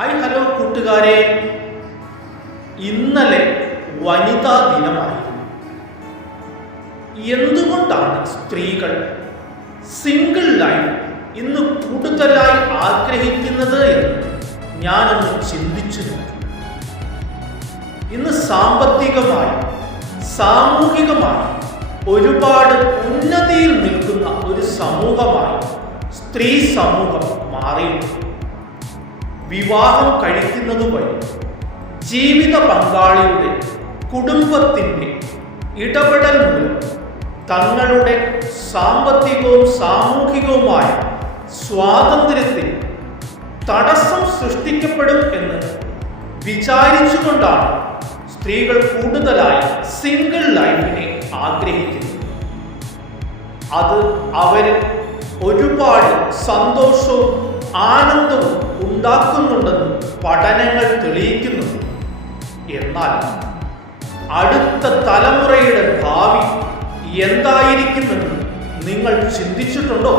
Hello കൂട്ടുകാരെ, ഇന്നലെ വനിതാ ദിനമായിരുന്നു. എന്തുകൊണ്ടാണ് സ്ത്രീകൾ സിംഗിൾ ലൈഫ് ഇന്ന് കൂടുതലായി ആഗ്രഹിക്കുന്നത് എന്ന് ഞാനൊന്ന് ചിന്തിച്ചു നോക്കി. ഇന്ന് സാമ്പത്തികമായി സാമൂഹികമായി ഒരുപാട് ഉന്നതിയിൽ നിൽക്കുന്ന ഒരു സമൂഹമായി സ്ത്രീ സമൂഹം മാറിയിട്ടുണ്ട്. വിവാഹം കഴിക്കുന്നത് വഴി ജീവിത പങ്കാളിയുടെ കുടുംബത്തിൻ്റെ ഇടപെടൽ മൂലം തങ്ങളുടെ സാമ്പത്തികവും സാമൂഹികവുമായ സ്വാതന്ത്ര്യത്തിന് തടസ്സം സൃഷ്ടിക്കപ്പെടും എന്ന് വിചാരിച്ചുകൊണ്ടാണ് സ്ത്രീകൾ കൂടുതലായി സിംഗിൾ ലൈഫിനെ ആഗ്രഹിക്കുന്നത്. അത് അവരിൽ ഒരുപാട് സന്തോഷവും ആനന്ദവും ഉണ്ടാക്കുന്നുണ്ടെന്ന് പഠനങ്ങൾ തെളിയിക്കുന്നുണ്ട്. എന്നാൽ അടുത്ത തലമുറയുടെ ഭാവി എന്തായിരിക്കുമെന്ന് നിങ്ങൾ ചിന്തിച്ചിട്ടുണ്ടോ?